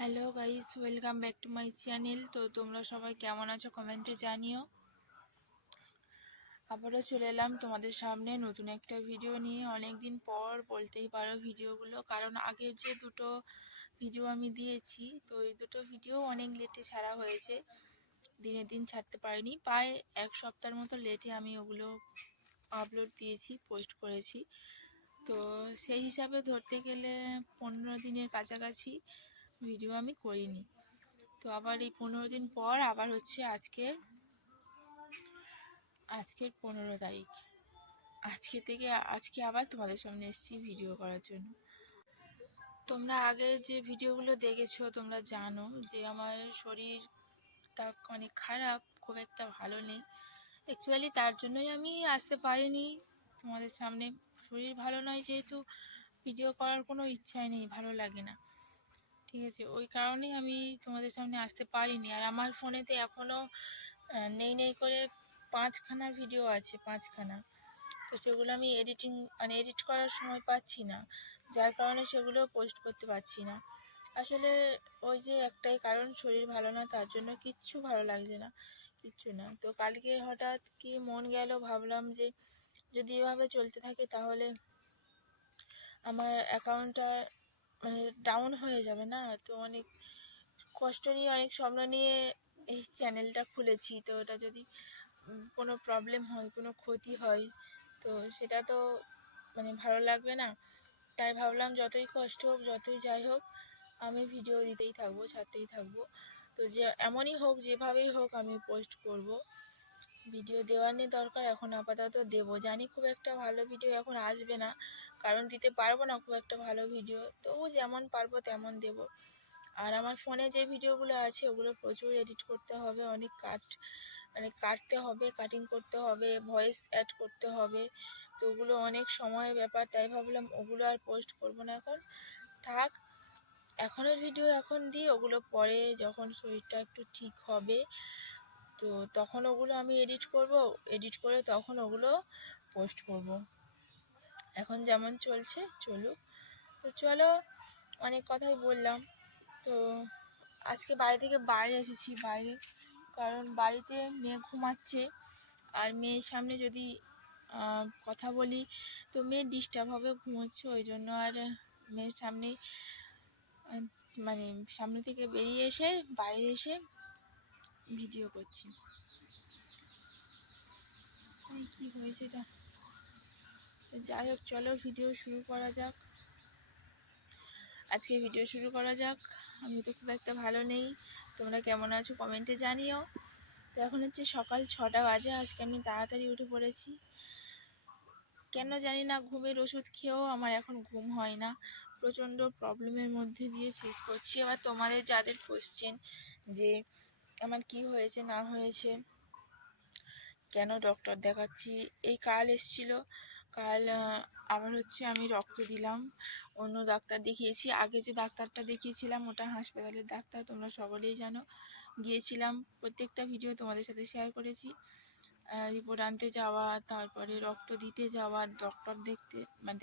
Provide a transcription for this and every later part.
Hello guys, welcome back to my channel. তো তোমরা সবাই কেমন আছো কমেন্টে জানিও। আবারও চলে এলাম তোমাদের সামনে নতুন একটা ভিডিও নিয়ে। অনেক দিন পর বলতেই পারো ভিডিওগুলো, কারণ আগের যে দুটো ভিডিও আমি দিয়েছি, তো এই দুটো ভিডিও অনেক লেটে ছাড়া হয়েছে, দিনে দিন ছাড়তে পারিনি। প্রায় এক সপ্তাহের মতো লেটে আমি ওগুলো আপলোড দিয়েছি, পোস্ট করেছি। তো সেই হিসাবে ধরতে গেলে 15 দিনের কাছাকাছি ভিডিও আমি করিনি। তো আবার এই 15 দিন পর আবার হচ্ছে আজকের 15 তারিখ। আজকে আবার তোমাদের সামনে এসেছি ভিডিও করার জন্য। তোমরা আগের যে ভিডিওগুলো দেখেছো তোমরা জানো যে আমার শরীরটা অনেক খারাপ, খুব একটা ভালো নেই। অ্যাকচুয়ালি তার জন্যই আমি আসতে পারিনি তোমাদের সামনে। শরীর ভালো নয় যেহেতু ভিডিও করার কোনো ইচ্ছাই নেই, ভালো লাগে না, ঠিক আছে। ওই কারণেই আমি তোমাদের সামনে আসতে পারিনি। আর আমার ফোনেতে এখনও নেই নেই করে 5খানা ভিডিও আছে, 5খানা। তো সেগুলো আমি এডিট করার সময় পাচ্ছি না, যার কারণে সেগুলো পোস্ট করতে পারছি না। আসলে ওই যে একটাই কারণ, শরীর ভালো না, তার জন্য কিচ্ছু ভালো লাগছে না, কিচ্ছু না। তো কালকে হঠাৎ কি মন গেল, ভাবলাম যে যদি এভাবে চলতে থাকে তাহলে আমার অ্যাকাউন্টটা ডাউন হয়ে যাবে না। তো অনেক কষ্ট নিয়ে, অনেক স্বপ্ন নিয়ে এই চ্যানেলটা খুলেছি। তো ওটা যদি কোনো প্রবলেম হয়, কোনো ক্ষতি হয়, তো সেটা তো ভালো লাগবে না। তাই ভাবলাম যতই কষ্ট হোক, যতই যাই হোক, আমি ভিডিও দিতেই থাকবো, ছাড়তেই থাকবো। তো যে এমনই হোক, যেভাবেই হোক আমি পোস্ট করব। ভিডিও দেওয়ার নেই দরকার, এখন আপাতত দেবো। জানি খুব একটা ভালো ভিডিও এখন আসবে না, কারণ দিতে পারবো না খুব একটা ভালো ভিডিও, তবু যেমন পারবো তেমন দেব। আর আমার ফোনে যে ভিডিওগুলো আছে ওগুলো প্রচুর এডিট করতে হবে, অনেক কাটতে হবে, কাটিং করতে হবে, ভয়েস অ্যাড করতে হবে। তো ওগুলো অনেক সময়ের ব্যাপার, তাই ভাবলাম ওগুলো আর পোস্ট করব না এখন, থাক। এখনের ভিডিও এখন দিই, ওগুলো পরে যখন শরীরটা একটু ঠিক হবে তো তখন ওগুলো আমি এডিট করে তখন ওগুলো পোস্ট করব। এখন যেমন চলছে চলুক। তো চলো, অনেক কথাই বললাম। তো আজকে বাড়ি থেকে বাইরে এসেছি, বাইরে, কারণ বাড়িতে মেয়ে ঘুমাচ্ছে। আর মেয়ের সামনে যদি কথা বলি তো মেয়ে ডিস্টার্ব হবে, ঘুমোচ্ছে, ওই জন্য আর মেয়ের সামনেই সামনে থেকে বেরিয়ে এসে বাইরে এসে ভিডিও করছি। কি হয়েছে এটা? যাই হোক, চলো ভিডিও শুরু করা যাক। আমি তো খুব একটা ভালো নেই, তোমরা কেমন আছো কমেন্টে জানিও। তো এখন হচ্ছে সকাল 6টা বাজে। আজকে আমি তাড়াতাড়ি উঠে পড়েছি, কেন জানি না। ঘুমের ওষুধ খেয়েও আমার এখন ঘুম হয় না, প্রচণ্ড প্রবলেমের মধ্যে দিয়ে ফেস করছি। এবার তোমাদের যাদের কোশ্চেন যে আমার কি হয়েছে না হয়েছে, কেন ডক্টর দেখাচ্ছি, এই কাল এসেছিল, কাল আবার হচ্ছে আমি রক্ত দিলাম, অন্য ডাক্তার দেখিয়েছি। আগে যে ডাক্তারটা দেখিয়েছিলাম ওটা হাসপাতালের ডাক্তার, তোমরা সকলেই জানো। গিয়েছিলাম, প্রত্যেকটা ভিডিও তোমাদের সাথে শেয়ার করেছি। রিপোর্ট আনতে যাওয়া, তারপরে রক্ত দিতে যাওয়া, ডক্টর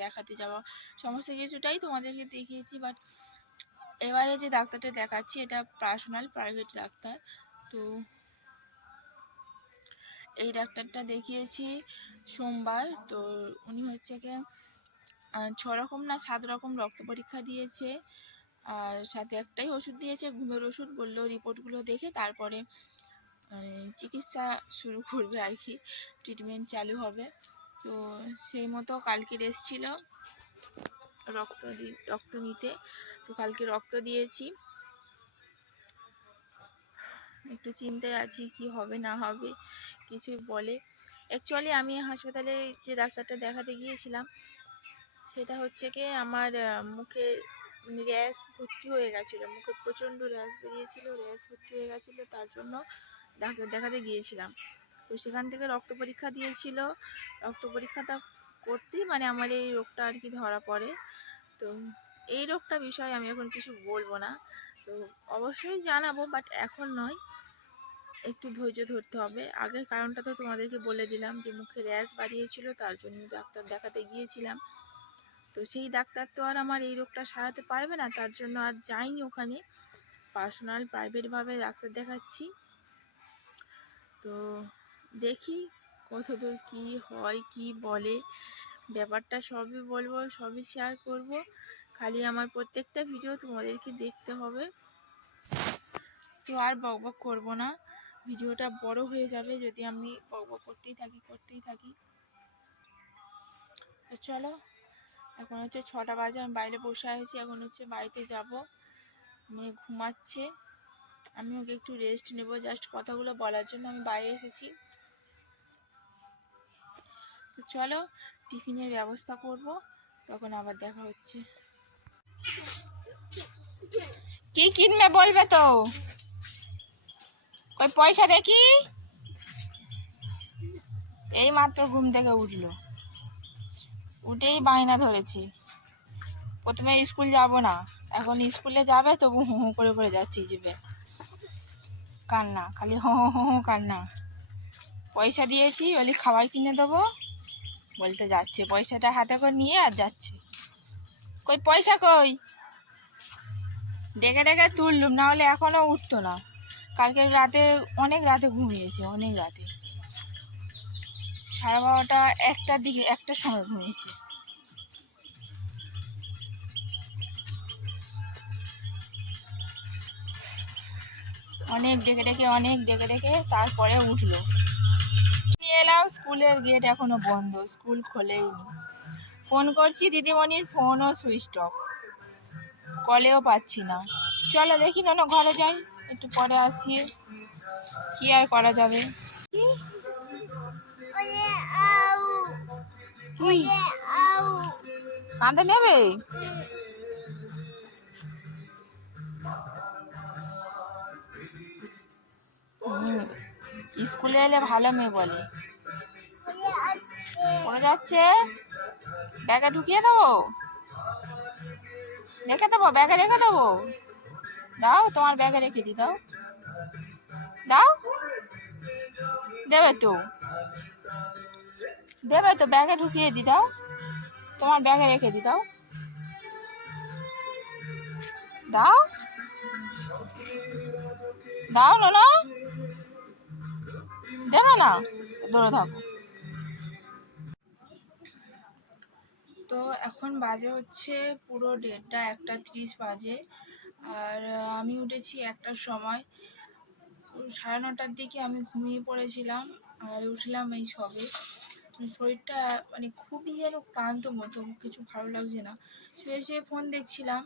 দেখাতে যাওয়া, সমস্ত কিছুটাই তোমাদেরকে দেখিয়েছি। বাট এবারে যে ডাক্তারটা দেখাচ্ছি এটা পার্সোনাল প্রাইভেট ডাক্তার। তো এই ডাক্তারটা দেখিয়েছি সোমবার। তো উনি হচ্ছে গিয়ে 6 রকম না 7 রকম রক্ত পরীক্ষা দিয়েছে, আর সাথে একটাই ওষুধ দিয়েছে, ঘুমের ওষুধ। বললো রিপোর্টগুলো দেখে তারপরে চিকিৎসা শুরু করবে আর কি, ট্রিটমেন্ট চালু হবে। তো সেই মতো কালকে এসেছিল রক্ত নিতে। তো কালকে রক্ত দিয়েছি। একটু চিন্তায় আছি কি হবে না হবে, কিছুই বলে। অ্যাকচুয়ালি আমি হাসপাতালে যে ডাক্তারটা দেখাতে গিয়েছিলাম সেটা হচ্ছে কি আমার মুখে র্যাশ ভর্তি হয়ে গেছিলো, মুখে প্রচণ্ড র্যাশ বেরিয়েছিল, র্যাশ ভর্তি হয়ে গেছিলো, তার জন্য ডাক্তার দেখাতে গিয়েছিলাম। তো সেখান থেকে রক্ত পরীক্ষা দিয়েছিল, রক্ত পরীক্ষাটা করতেই আমার এই রোগটা আর কি ধরা পড়ে। তো এই রোগটা বিষয়ে আমি এখন কিছু বলবো না, তো অবশ্যই জানাবো, বাট এখন নয়, একটু ধৈর্য ধরতে হবে। আগের কারণটা তো তোমাদেরকে বলে দিলাম যে মুখে র্যাশ বাড়িয়েছিল, তার জন্য ডাক্তার দেখাতে গিয়েছিলাম। তো সেই ডাক্তার তো আর আমার এই রোগটা সারাতে পারবে না, তার জন্য আর যাইনি ওখানে। পার্সোনাল প্রাইভেটভাবে ডাক্তার দেখাচ্ছি। তো দেখি কতদূর কি হয়, কি বলে, ব্যাপারটা সবই বলবো, সবই শেয়ার করব। খালি আমার প্রত্যেকটা ভিডিও তোমাদেরকে দেখতে হবে। তো আর বকবক করব না, ভিডিওটা বড় হয়ে যাবে যদি আমি বকবক করতেই থাকি। তো চলো, এখন হচ্ছে 6টা বাজে, আমি বাইরে বসে আছি। এখন হচ্ছে বাড়িতে যাব। মেয়ে ঘুমাচ্ছে, আমি ওকে একটু রেস্ট নেব। জাস্ট কথাগুলো বলার জন্য আমি বাইরে এসেছি। তো চলো, টিফিনের ব্যবস্থা করব, তখন আবার দেখা হচ্ছে। কি কিনবে বলবে তো? ওই পয়সা দেখি। এই মাত্র ঘুম থেকে উঠলো, উঠেই বায়না ধরেছে। প্রথমে স্কুল যাব না, এখন স্কুলে যাবে তবু হু হু করে যাচ্ছি, যাবে কান্না, খালি হো হো হো কান্না। পয়সা দিয়েছি, বলি খাবার কিনে দেবো, বলতে যাচ্ছে, পয়সাটা হাতে করে নিয়ে আর যাচ্ছে। কই পয়সা কই? ডেকে ডেকে তুললুম, না হলে এখনো উঠতো না। কালকে রাতে অনেক রাতে ঘুমিয়েছে, অনেক রাতে 12:30 1টার দিকে, 1টার সময় ঘুমিয়েছে। অনেক ডেকে ডেকে তারপরে উঠলো। নিয়ে এলাম, স্কুলের গেট এখনো বন্ধ, স্কুল খোলেইনি। ফোন করছি দিদিমণির ফোনও সুইচ অফ, কলেও পাচ্ছি না। চলো দেখি না ঘরে যাই, একটু পরে আসি, কি আর করা যাবে। কাঁদে নেবে? স্কুলে এলে ভালো মেয়ে বলে। পড়ে যাচ্ছে, ব্যাগে ঢুকিয়ে দেবো, রেখে দেবো, ব্যাগে রেখে দেবো। দাও, তোমার ব্যাগে রেখে দি, দাও দাও, দেবে তো ব্যাগে ঢুকিয়ে দি, দাও, তোমার ব্যাগে রেখে দি, দাও দাও দাও না, দেবে না, ধরে থাকো। তো এখন বাজে হচ্ছে পুরো 1:30, 1:30 বাজে। আর আমি উঠেছি 1টার সময়, 9:30টার দিকে আমি ঘুমিয়ে পড়েছিলাম। আর উঠলাম এই সবে। শরীরটা মানে খুবই যেন ক্লান্ত মতো, কিছু ভালো লাগছে না। শুয়ে শুয়ে ফোন দেখছিলাম,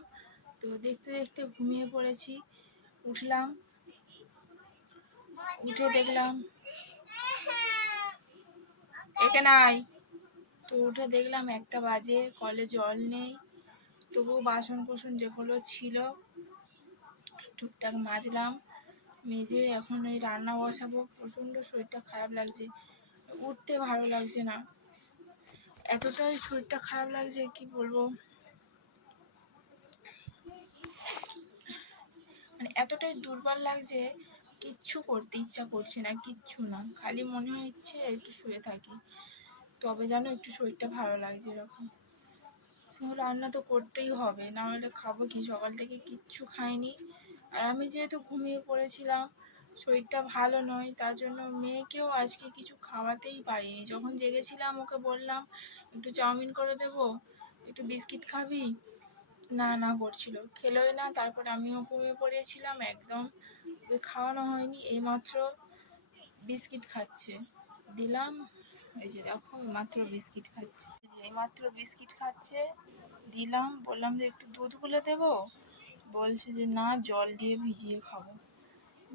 তো দেখতে দেখতে ঘুমিয়ে পড়েছি। উঠলাম, উঠে দেখলাম এখানে আয়। তো উঠে দেখলাম 1টা বাজে, কলে জল নেই। তবুও বাসন কোসন যেগুলো ছিল টুকটাক মাজলাম, মেজে এখন ওই রান্না বসাবো। প্রচণ্ড শরীরটা খারাপ লাগছে, উঠতে ভালো লাগছে না, এতটাই শরীরটা খারাপ লাগছে কি বলবো। মানে এতটাই দুর্বল লাগছে, কিচ্ছু করতে ইচ্ছা করছে না, কিচ্ছু না, খালি মনে হচ্ছে একটু শুয়ে থাকি, তবে যেন একটু শরীরটা ভালো লাগছে এরকম। রান্না তো করতেই হবে, না হলে খাবো কি? সকাল থেকে কিচ্ছু খাইনি। আর আমি যেহেতু ঘুমিয়ে পড়েছিলাম, শরীরটা ভালো নয়, তার জন্য মেয়েকেও আজকে কিছু খাওয়াতেই পারিনি। যখন জেগেছিলাম ওকে বললাম একটু চাউমিন করে দেবো, একটু বিস্কিট খাবি, না না করছিল, খেলোই না। তারপর আমিও ঘুমিয়ে পড়েছিলাম, একদম ওকে খাওয়ানো হয়নি। এইমাত্র বিস্কিট খাচ্ছে, দিলাম, এই যে দেখো এইমাত্র বিস্কিট খাচ্ছে, দিলাম, বললাম যে একটু দুধ গুলে দেবো, বলছে যে না, জল দিয়ে ভিজিয়ে খাবো।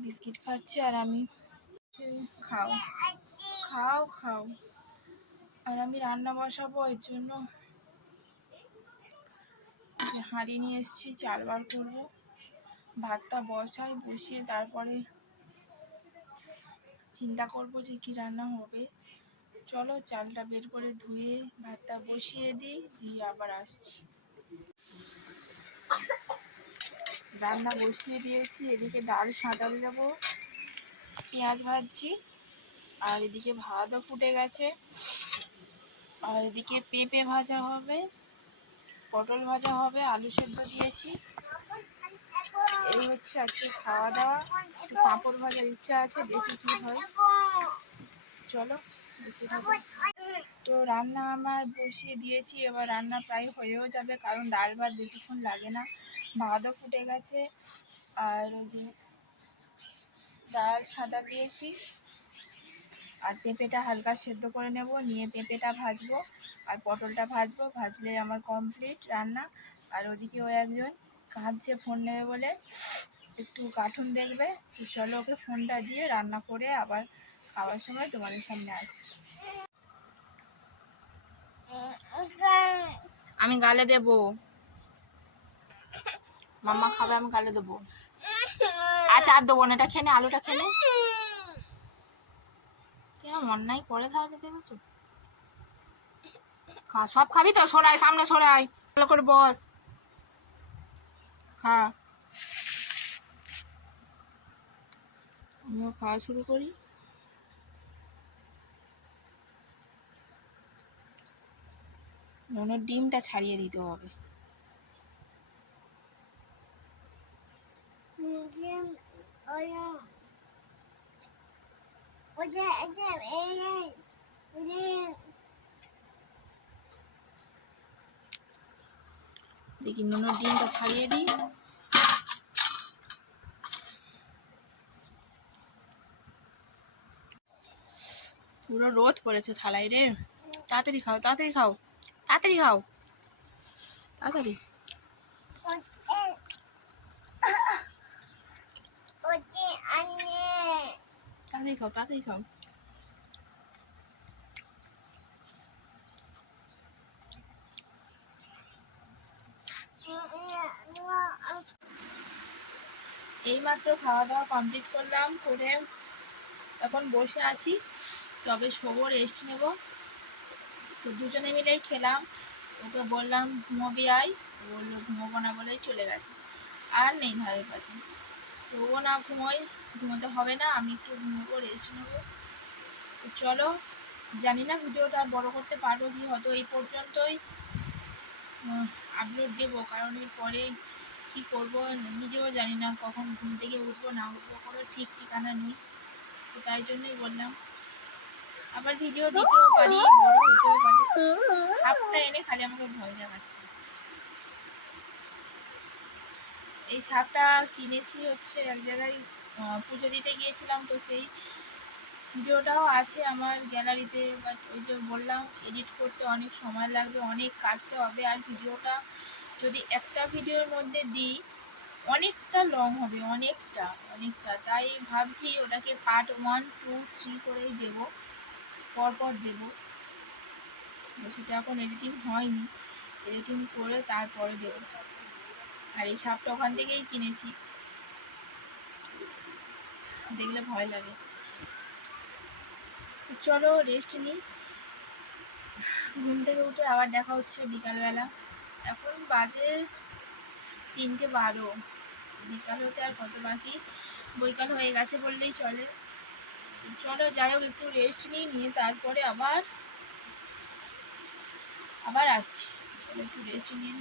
বিস্কিট খাচ্ছে আর আমি খাও খাও খাও। আর আমি রান্না বসাবো, এর জন্য হাঁড়ি নিয়ে এসেছি, 4 বার করবো। ভাতটা বসিয়ে তারপরে চিন্তা করবো যে কি রান্না হবে। চলো চালটা বের করে ধুয়ে ভাতটা বসিয়ে দিই, দিয়ে আবার আসছি। রান্না বসিয়ে দিয়েছি, এদিকে ডাল সাঁতাল দেবো, পেঁয়াজ ভাজছি, আর এদিকে ভাতও ফুটে গেছে, আর এদিকে পেঁপে ভাজা হবে, পটল ভাজা হবে, আলু সেদ্ধ দিয়েছি। এই হচ্ছে আজকে খাওয়া দাওয়া, একটু পাঁপড় ভাজার ইচ্ছা আছে, দেখি কি হয়। চলো দেখতে থাকো। তো রান্না আমার বসিয়ে দিয়েছি, এবার রান্না প্রায় হয়েও যাবে, কারণ ডাল ভাত বেশিক্ষণ লাগে না, ভাতও ফুটে গেছে। আর ওই যে ডাল সাদা দিয়েছি, আর পেঁপেটা হালকা সেদ্ধ করে নেব, নিয়ে পেঁপেটা ভাজবো আর পটলটা ভাজবো, ভাজলে আমার কমপ্লিট রান্না। আর ওদিকে ও একজন কাঁদছে ফোন নেবে বলে, একটু কার্টুন দেখবে। তো চলো ওকে ফোনটা দিয়ে রান্না করে আবার খাওয়ার সময় তোমাদের সামনে আসছি। আমি গালে দেবো, মাম্মা খাবে, আমি গালে দেবো। আচ্ছা আর দেবো না, এটা খেয়ে নে, আলুটা খেয়ে নে। কেমন অন্যায় করে তাহলে দেখেছো, সব খাবি তো? সরাই, সামনে সরাই, ভালো করে বস। হ্যাঁ আমিও খাওয়া শুরু করি। নুনের ডিমটা ছাড়িয়ে দিতে হবে। দেখি নুনের ডিমটা ছাড়িয়ে দিই। পুরো রোদ পড়েছে থালায় রে। তাড়াতাড়ি খাও, তাড়াতাড়ি খাও, তাড়াতাড়ি খাও, তাড়াতাড়ি। তাড়াতাড়ি খাও, তাড়াতাড়ি খাও। এইমাত্র খাওয়া দাওয়া কমপ্লিট করলাম, করে এখন বসে আছি, তবে শোবো, রেস্ট নেব। তো দুজনে মিলেই খেলাম, ওকে বললাম ঘুমোবি আয়, বললো ঘুমোবো না বলেই চলে গেছে, আর নেই ধারের কাছে। তো ও না ঘুমোয়, ঘুমোতে হবে না, আমি একটু ঘুমোবো, রেস্ট নেবো। তো চলো, জানি না ভিডিওটা আর বড় করতে পারবো কি, হয়তো এই পর্যন্তই আপলোড দেবো, কারণ এর পরে কি করব নিজেও জানি না, কখন ঘুম থেকে উঠবো না উঠবো কোনো ঠিক ঠিকানা নেই। তো তাই জন্যই বললাম, আবার ভিডিও দিতেও পারি, বড় হতেও পারি। সাপটা এনে খালি আমাকে ভয় দেখাচ্ছে। এই সাপটা কিনেছি হচ্ছে এক জায়গায়, পুজো দিতে গিয়েছিলাম, তো সেই ভিডিওটাও আছে আমার গ্যালারিতে, বাট ওই যে বললাম এডিট করতে অনেক সময় লাগবে, অনেক কাটতে হবে, আর ভিডিওটা যদি একটা ভিডিওর মধ্যে দিই অনেকটা লং হবে, অনেকটা অনেকটা, তাই ভাবছি ওটাকে পার্ট 1, 2, 3 করেই দেবো, পরপর দেবো। সেটা এখন এডিটিং হয়নি, এডিটিং করে তারপরে দেবো। আর এই সাপটা ওখান থেকেই কিনেছি, দেখলে ভয় লাগে। চলো রেস্ট নিই, ঘুম থেকে উঠে আবার দেখা হচ্ছে বিকালবেলা। এখন বাজে 3:12, বিকাল হতে আর কত বাকি, বৈকাল হয়ে গেছে বললেই চলে। চলো যাই হোক, একটু রেস্ট নিয়ে তারপরে আবার আসছি, একটু রেস্ট নিয়ে।